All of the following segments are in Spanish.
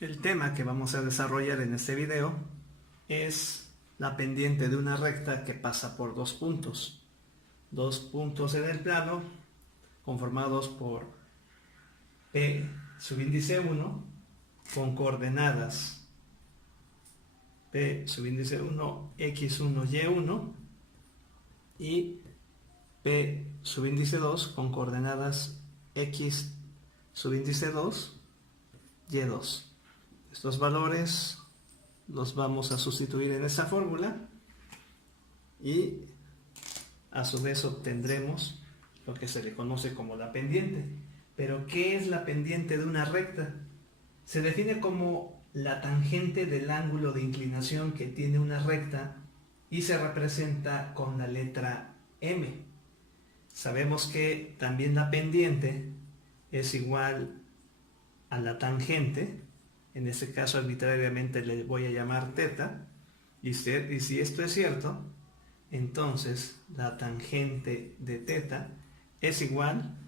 El tema que vamos a desarrollar en este video es la pendiente de una recta que pasa por dos puntos. Dos puntos en el plano conformados por P subíndice 1 con coordenadas P subíndice 1, x1, y1 y P subíndice 2 con coordenadas x subíndice 2, y2. Estos valores los vamos a sustituir en esta fórmula y a su vez obtendremos lo que se le conoce como la pendiente. Pero ¿qué es la pendiente de una recta? Se define como la tangente del ángulo de inclinación que tiene una recta y se representa con la letra M. Sabemos que también la pendiente es igual a la tangente, en este caso arbitrariamente le voy a llamar θ, y si esto es cierto, entonces la tangente de θ es igual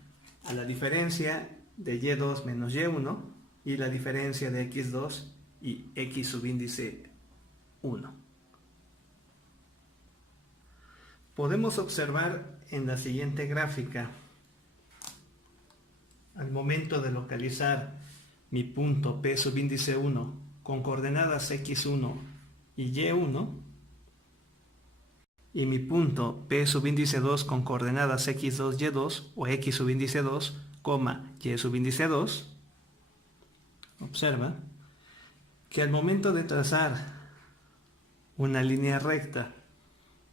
a la diferencia de y2 menos y1 y la diferencia de x2 y x subíndice 1. Podemos observar en la siguiente gráfica, al momento de localizar mi punto P subíndice 1 con coordenadas x1 y y1 y mi punto P subíndice 2 con coordenadas x2, y2 o x subíndice 2, y subíndice 2, observa que al momento de trazar una línea recta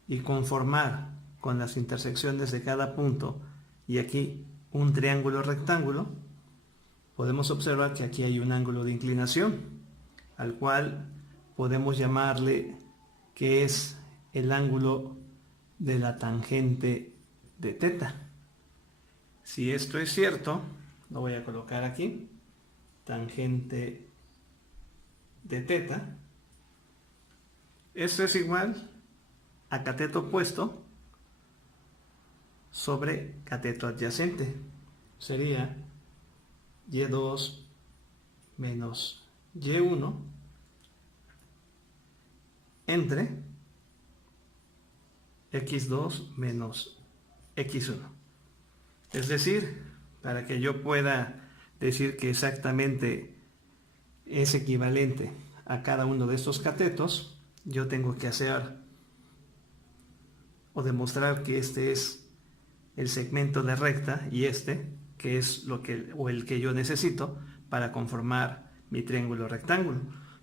y conformar con las intersecciones de cada punto y aquí un triángulo rectángulo, podemos observar que aquí hay un ángulo de inclinación al cual podemos llamarle que es el ángulo de la tangente de θ. Si esto es cierto, lo voy a colocar aquí, tangente de θ, esto es igual a cateto opuesto sobre cateto adyacente. Sería y2 menos y1 entre x2 menos x1. Es decir, para que yo pueda decir que exactamente es equivalente a cada uno de estos catetos, yo tengo que hacer o demostrar que este es el segmento de recta y este, que es el que yo necesito para conformar mi triángulo rectángulo.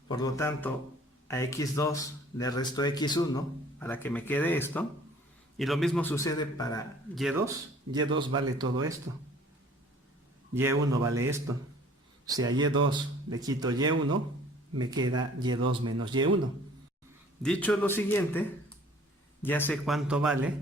Por lo tanto, a x2 le resto x1 para que me quede esto, y lo mismo sucede para y2. y2 vale todo esto, y1 vale esto. Si a y2 le quito y1, me queda y2 menos y1. Dicho lo siguiente, ya sé cuánto vale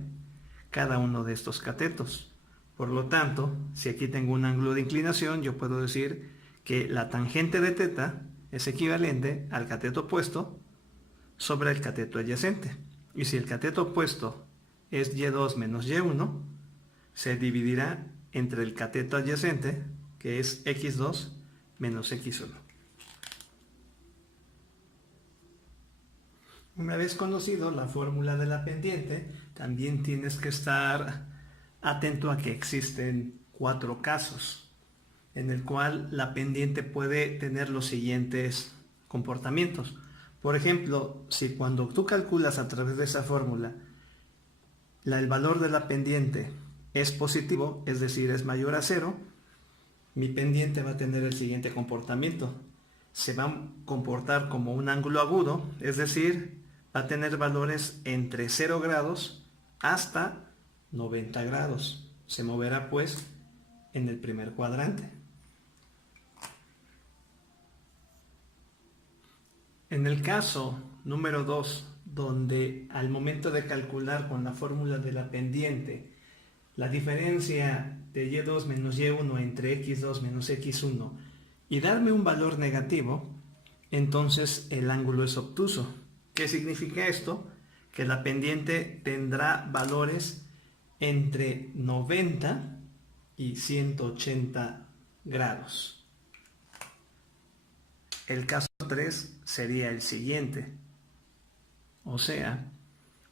cada uno de estos catetos. Por lo tanto, si aquí tengo un ángulo de inclinación, yo puedo decir que la tangente de θ es equivalente al cateto opuesto sobre el cateto adyacente. Y si el cateto opuesto es y2 menos y1, se dividirá entre el cateto adyacente, que es x2 menos x1. Una vez conocido la fórmula de la pendiente, también tienes que estar atento a que existen 4 casos en el cual la pendiente puede tener los siguientes comportamientos. Por ejemplo, si cuando tú calculas a través de esa fórmula el valor de la pendiente es positivo, es decir, es mayor a 0, mi pendiente va a tener el siguiente comportamiento. Se va a comportar como un ángulo agudo, es decir, va a tener valores entre 0 grados hasta 90 grados. Se moverá pues en el primer cuadrante. En el caso número 2, donde al momento de calcular con la fórmula de la pendiente la diferencia de y2 menos y1 entre x2 menos x1 y darme un valor negativo, entonces el ángulo es obtuso. ¿Qué significa esto? Que la pendiente tendrá valores entre 90 y 180 grados. el caso 3 sería el siguiente. O sea,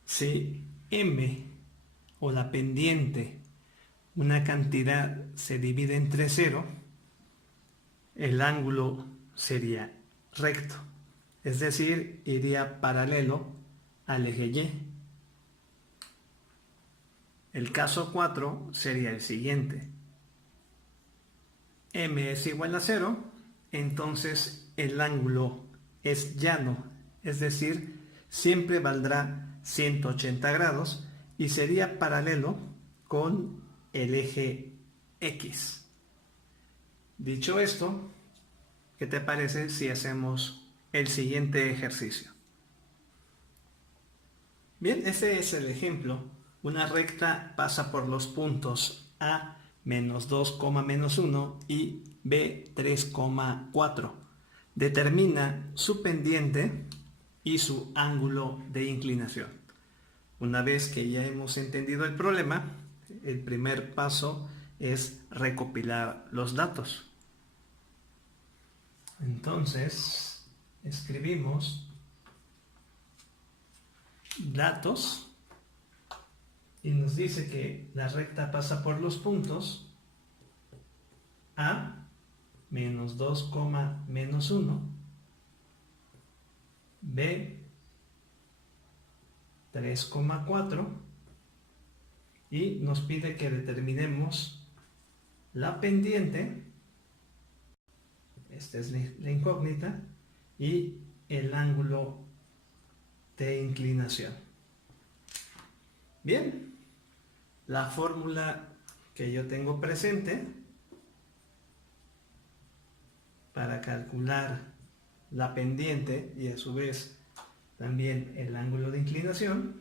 si M o la pendiente, una cantidad, se divide entre 0, el ángulo sería recto. Es decir, iría paralelo al eje Y. El caso 4 sería el siguiente. M es igual a 0, entonces el ángulo es llano, es decir, siempre valdrá 180 grados y sería paralelo con el eje X. Dicho esto, ¿qué te parece si hacemos el siguiente ejercicio? Bien, ese es el ejemplo. Una recta pasa por los puntos A menos 2, menos 1 y B 3,4. Determina su pendiente y su ángulo de inclinación. Una vez que ya hemos entendido el problema, el primer paso es recopilar los datos. Entonces, escribimos datos y nos dice que la recta pasa por los puntos A menos 2, menos 1, B 3,4 y nos pide que determinemos la pendiente, esta es la incógnita, y el ángulo de inclinación. Bien, la fórmula que yo tengo presente para calcular la pendiente y a su vez también el ángulo de inclinación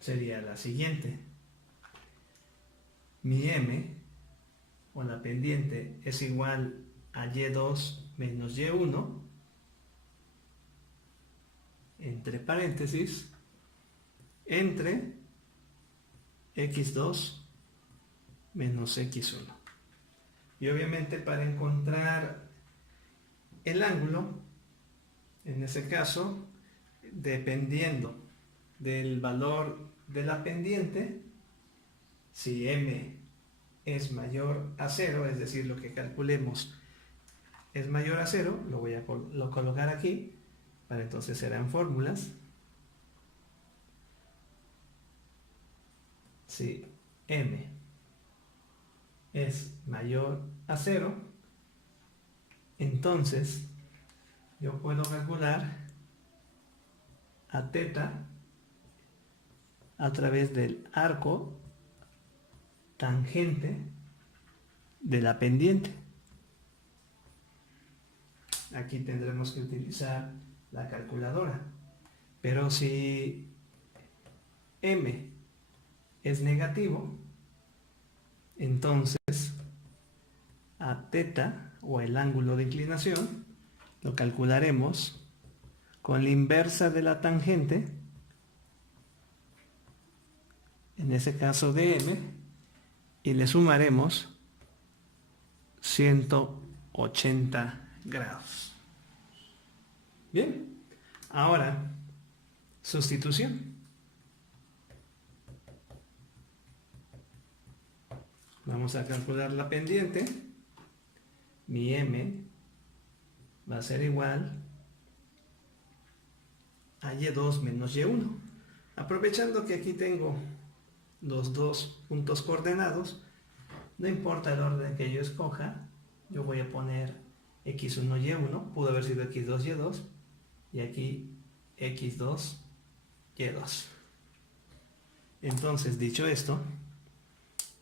sería la siguiente. Mi M o la pendiente es igual a Y2 menos Y1 entre paréntesis entre X2 menos X1. Y obviamente para encontrar el ángulo, en ese caso, dependiendo del valor de la pendiente, si M es mayor a 0, es decir, lo que calculemos es mayor a 0, lo voy a colocar aquí, para entonces serán fórmulas. Si M es mayor a 0, entonces yo puedo calcular a θ a través del arco tangente de la pendiente. Aquí tendremos que utilizar la calculadora. Pero si M es negativo, entonces a θ o el ángulo de inclinación lo calcularemos con la inversa de la tangente, en ese caso de M, y le sumaremos 180 grados. Bien, ahora sustitución. Vamos a calcular la pendiente. Mi M va a ser igual a Y2 menos Y1. Aprovechando que aquí tengo los dos puntos coordenados, no importa el orden que yo escoja, yo voy a poner X1, Y1, pudo haber sido X2, Y2, y aquí X2, Y2. Entonces, dicho esto,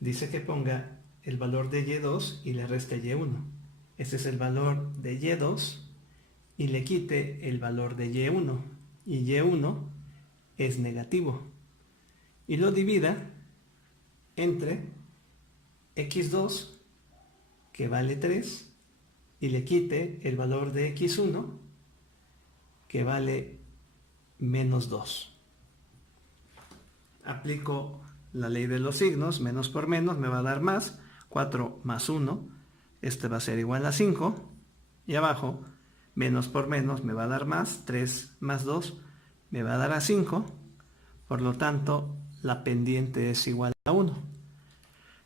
dice que ponga el valor de Y2 y le reste Y1. Este es el valor de Y2 y le quite el valor de Y1. Y Y1 es negativo. Y lo divida entre X2, que vale 3, y le quite el valor de X1, que vale menos 2. Aplico la ley de los signos, menos por menos me va a dar más, 4 más 1, este va a ser igual a 5, y abajo Menos por menos me va a dar más. 3 más 2 me va a dar a 5. Por lo tanto, la pendiente es igual a 1.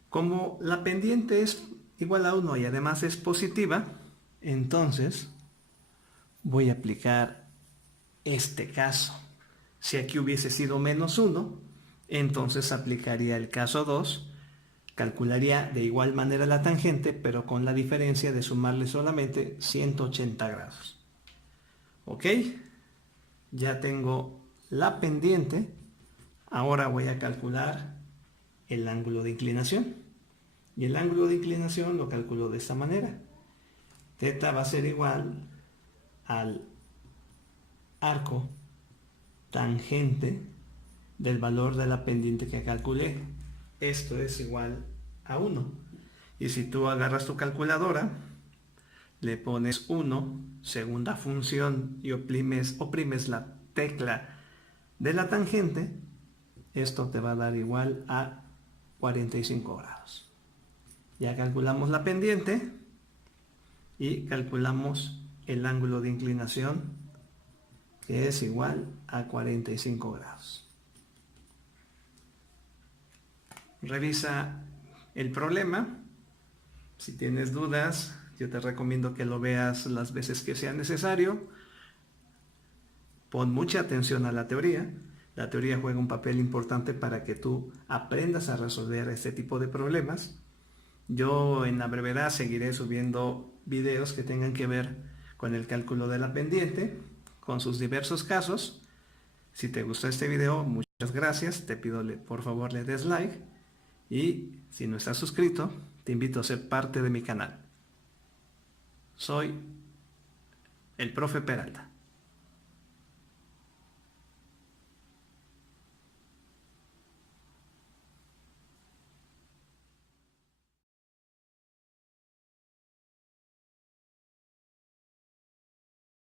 Como la pendiente es igual a 1 y además es positiva, entonces voy a aplicar este caso. Si aquí hubiese sido menos 1, entonces aplicaría el caso 2, calcularía de igual manera la tangente, pero con la diferencia de sumarle solamente 180 grados. ¿Ok? Ya tengo la pendiente. Ahora voy a calcular el ángulo de inclinación. Y el ángulo de inclinación lo calculo de esta manera. Θ va a ser igual al arco tangente del valor de la pendiente que calculé. Esto es igual a 1. Y si tú agarras tu calculadora, le pones 1, segunda función, y oprimes la tecla de la tangente, esto te va a dar igual a 45 grados. Ya calculamos la pendiente y calculamos el ángulo de inclinación, que es igual a 45 grados. Revisa el problema. Si tienes dudas, yo te recomiendo que lo veas las veces que sea necesario. Pon mucha atención a la teoría. La teoría juega un papel importante para que tú aprendas a resolver este tipo de problemas. Yo en la brevedad seguiré subiendo videos que tengan que ver con el cálculo de la pendiente, con sus diversos casos. Si te gustó este video, muchas gracias. Te pido por favor le des like. Y si no estás suscrito, te invito a ser parte de mi canal. Soy el profe Peralta.